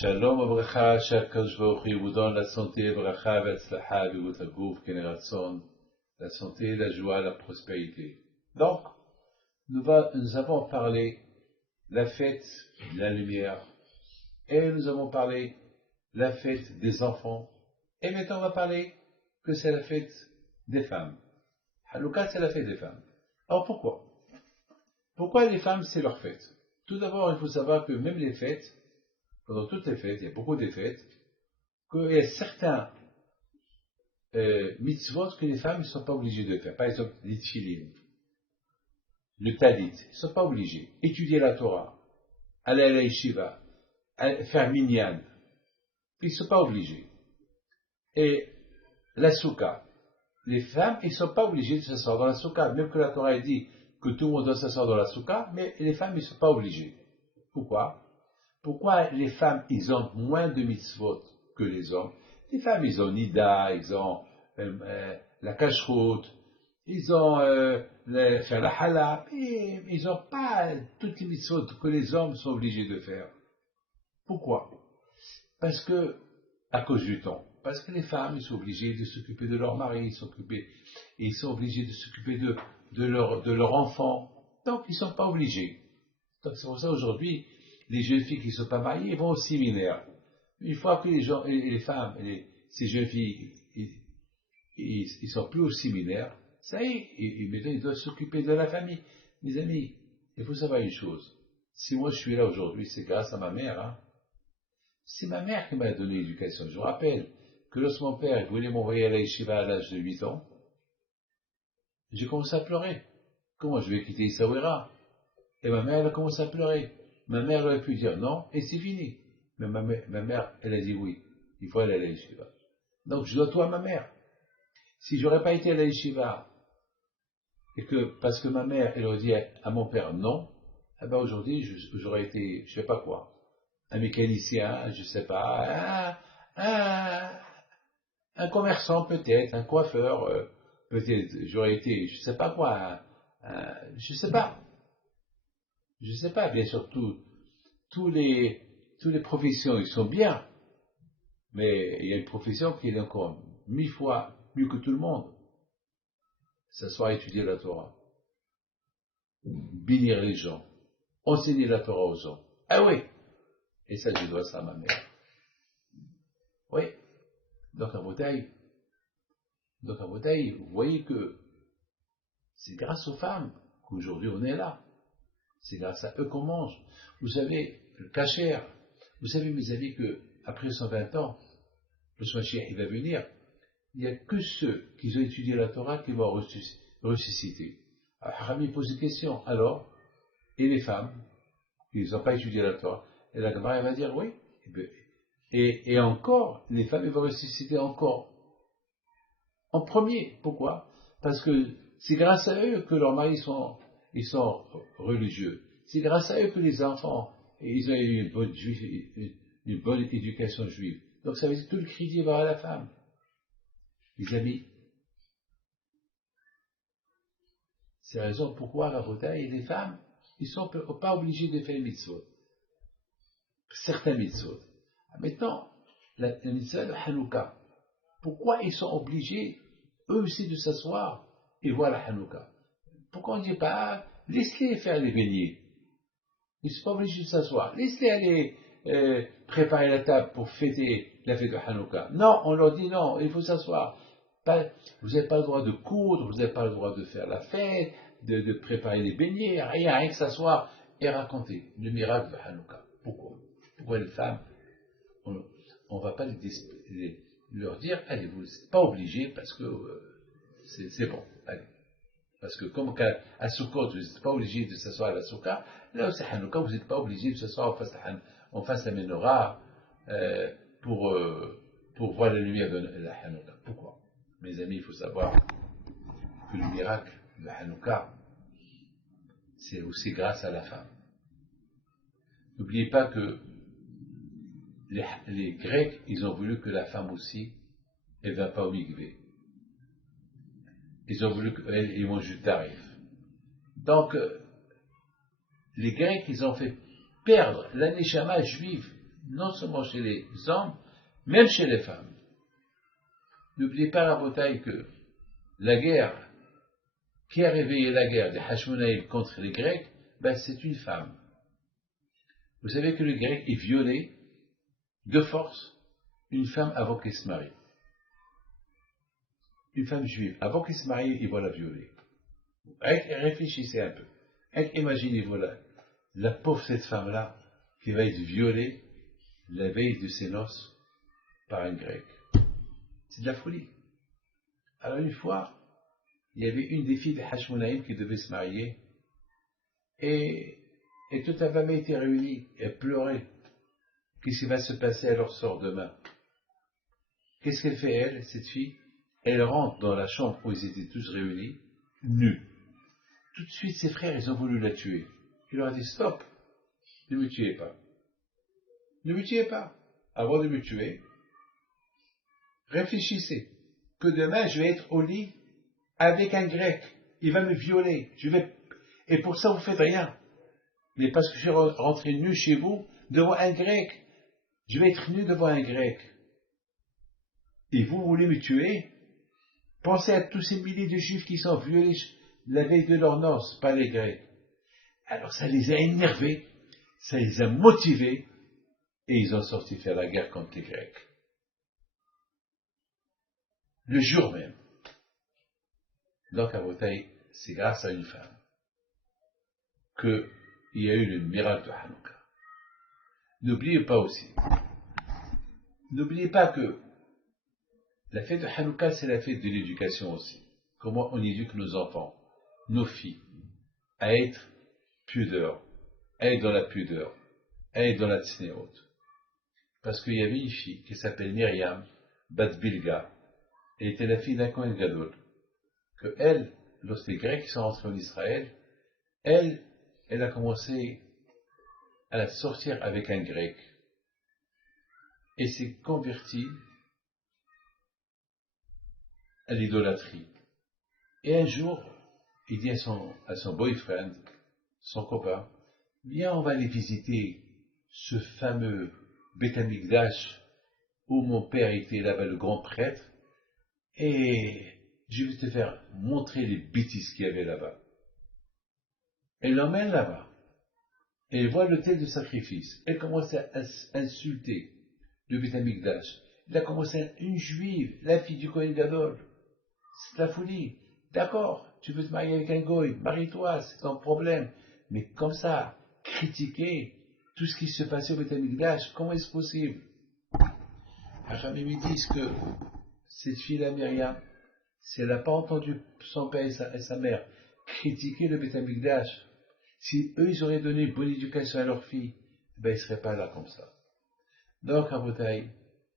Shalom Abracha, Shakadosh Baruch Hu vous donne la santé, Bracha, Vetzlacha, Bigutaguf, Keneratson, la santé, la joie, la prospérité. Donc, nous avons parlé de la fête de la lumière, et nous avons parlé de la fête des enfants, et maintenant on va parler que c'est la fête des femmes. Hanouka, c'est la fête des femmes. Alors pourquoi? Pourquoi les femmes, c'est leur fête? Tout d'abord, il faut savoir que même les fêtes, pendant toutes les fêtes, il y a beaucoup de fêtes, qu'il y a certains mitzvot que les femmes ne sont pas obligées de faire. Par exemple, les tchilin, le talit, ils ne sont pas obligés. Étudier la Torah, aller à la yeshiva, faire minyan, ils ne sont pas obligés. Et la soukha, les femmes, ils ne sont pas obligées de s'asseoir dans la soukha, même que la Torah dit que tout le monde doit s'asseoir dans la soukha, mais les femmes, ils ne sont pas obligées. Pourquoi? Pourquoi les femmes, ils ont moins de mitzvot que les hommes? Les femmes, ils ont nida, ils ont la kashrut, ils ont faire la hala, mais ils n'ont pas toutes les mitzvot que les hommes sont obligés de faire. Pourquoi? Parce que, à cause du temps. Parce que les femmes, ils sont obligées de s'occuper de leur mari, ils sont obligés de s'occuper de leur enfant. Donc, ils ne sont pas obligés. Donc, c'est pour ça aujourd'hui, les jeunes filles qui ne sont pas mariées vont au séminaire. Une fois que les femmes, ces jeunes filles, ils ne sont plus au séminaire, ça y est, maintenant ils doivent s'occuper de la famille. Mes amis, il faut savoir une chose. Si moi je suis là aujourd'hui, c'est grâce à ma mère. Hein. C'est ma mère qui m'a donné l'éducation. Je vous rappelle que lorsque mon père voulait m'envoyer à la yeshiva à l'âge de 8 ans, j'ai commencé à pleurer. Comment je vais quitter Issawera? Et ma mère, elle a commencé à pleurer. Ma mère aurait pu dire non, et c'est fini. Mais ma mère, elle a dit oui. Il faut aller à la yeshiva. Donc, je dois tout à ma mère. Si j'aurais pas été à la yeshiva, parce que ma mère, elle aurait dit à mon père non, eh ben aujourd'hui, j'aurais été, je sais pas quoi, un mécanicien, je sais pas, un commerçant peut-être, un coiffeur, peut-être, j'aurais été, je sais pas quoi, je sais pas. Je ne sais pas, bien sûr, tous les professions, ils sont bien, mais il y a une profession qui est encore 1000 fois mieux que tout le monde. S'asseoir, étudier la Torah, bénir les gens, enseigner la Torah aux gens. Ah oui, et ça, je dois ça à ma mère. Oui, donc à Botaï, vous voyez que c'est grâce aux femmes qu'aujourd'hui on est là. C'est grâce à eux qu'on mange. Vous savez, le kasher, vous savez, mes amis, qu'après 120 ans, le Mashiach, il va venir, il n'y a que ceux qui ont étudié la Torah qui vont ressusciter. Alors, Rami pose une question, alors, et les femmes, qui n'ont pas étudié la Torah? Et la Gemara va dire oui. Et encore, les femmes vont ressusciter encore. En premier. Pourquoi? Parce que c'est grâce à eux que leurs maris sont religieux. C'est grâce à eux que les enfants, ils ont eu une bonne éducation juive. Donc ça veut dire que tout le crédit va à la femme. Les amis, c'est la raison pourquoi la bataille et les femmes, ils ne sont pas obligés de faire les mitzvot. Certains mitzvot. Maintenant, la mitzvah de Hanouka, pourquoi ils sont obligés, eux aussi, de s'asseoir et voir la Hanouka? Pourquoi on ne dit pas, laisse-les faire les beignets? Ils ne sont pas obligés de s'asseoir. Laisse-les aller préparer la table pour fêter la fête de Hanouka. Non, on leur dit non, il faut s'asseoir. Vous n'avez pas le droit de coudre, vous n'avez pas le droit de faire la fête, de préparer les beignets, rien que s'asseoir et raconter le miracle de Hanouka. Pourquoi les femmes, on ne va pas leur dire, allez, vous n'êtes pas obligés parce que c'est bon, allez. Parce que comme à Sukkot, vous n'êtes pas obligé de s'asseoir à la Soukha, là aussi à Hanouka, vous n'êtes pas obligé de s'asseoir en face de la menorah pour voir la lumière de la Hanouka. Pourquoi? Mes amis, il faut savoir que le miracle de Hanouka, c'est aussi grâce à la femme. N'oubliez pas que les Grecs, ils ont voulu que la femme aussi, elle ne va pas au mikvé. Ils ont voulu qu'elle mange du tarif. Donc, les Grecs, ils ont fait perdre la neshama juive non seulement chez les hommes, même chez les femmes. N'oubliez pas, Rabotai, que la guerre, qui a réveillé la guerre des Hashmonaïm contre les Grecs, c'est une femme. Vous savez que le Grec est violé de force une femme avant qu'elle se marie. Une femme juive, avant qu'elle se marie, il va la violer. Réfléchissez un peu. Imaginez-vous la pauvre cette femme-là qui va être violée la veille de ses noces par un Grec. C'est de la folie. Alors une fois, il y avait une des filles de Hashmonaïm qui devait se marier et toute la famille était réunie et elle pleurait. Qu'est-ce qui va se passer à leur sort demain? Qu'est-ce qu'elle fait, elle, cette fille? Elle rentre dans la chambre où ils étaient tous réunis, nus. Tout de suite, ses frères, ils ont voulu la tuer. Il leur a dit, stop, ne me tuez pas. Ne me tuez pas. Avant de me tuer, réfléchissez que demain, je vais être au lit avec un Grec. Il va me violer. Et pour ça, vous faites rien. Mais parce que je suis rentré nu chez vous, devant un Grec. Je vais être nu devant un Grec. Et vous voulez me tuer? Pensez à tous ces milliers de Juifs qui sont violés la veille de leurs noces par les Grecs. Alors ça les a énervés, ça les a motivés, et ils ont sorti faire la guerre contre les Grecs. Le jour même. Donc à Botaï, c'est grâce à une femme qu'il y a eu le miracle de Hanouka. N'oubliez pas que la fête de Hanouka, c'est la fête de l'éducation aussi. Comment on éduque nos enfants, nos filles, à être pudeurs, à être dans la pudeur, à être dans la tsnéot. Parce qu'il y avait une fille qui s'appelle Myriam, Bat Bilga, elle était la fille d'un Kohen Gadol, que elle, lorsque les Grecs sont rentrés en Israël, elle a commencé à sortir avec un Grec, et s'est convertie à l'idolâtrie. Et un jour, il dit à son boyfriend, son copain, viens, on va aller visiter ce fameux Beth Amikdash où mon père était là-bas, le grand prêtre, et je vais te faire montrer les bêtises qu'il y avait là-bas. Elle l'emmène là-bas. Et elle voit l'autel de sacrifice. Elle commence à insulter le Beth Amikdash. Elle a commencé à une juive, la fille du Kohen Gadol. C'est la folie. D'accord, tu veux te marier avec un goy, marie-toi, c'est ton problème. Mais comme ça, critiquer tout ce qui se passait au Beth Amikdash, comment est-ce possible? Jamais me disent que cette fille-là, Myriam, si elle n'a pas entendu son père et sa mère critiquer le Beth Amikdash, si eux, ils auraient donné une bonne éducation à leur fille, ils ne seraient pas là comme ça. Donc, à Botaï,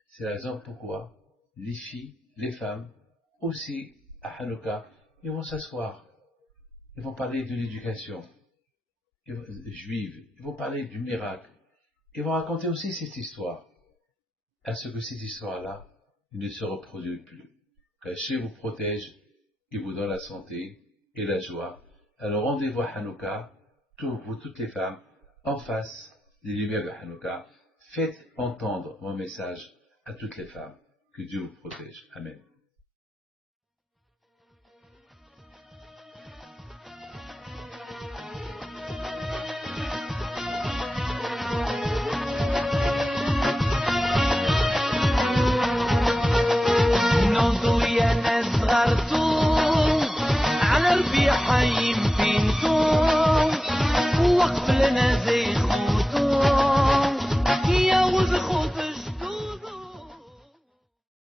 c'est la raison pourquoi les filles, les femmes, aussi, à Hanouka, ils vont s'asseoir, ils vont parler de l'éducation juive, ils vont parler du miracle, ils vont raconter aussi cette histoire, à ce que cette histoire-là ne se reproduise plus. Qu'Hachem vous protège et vous donne la santé et la joie. Alors rendez-vous à Hanouka, vous toutes les femmes, en face des lumières de Hanouka, faites entendre mon message à toutes les femmes. Que Dieu vous protège. Amen. حي فينتو وقف لنا زي خوتو يا وزخوت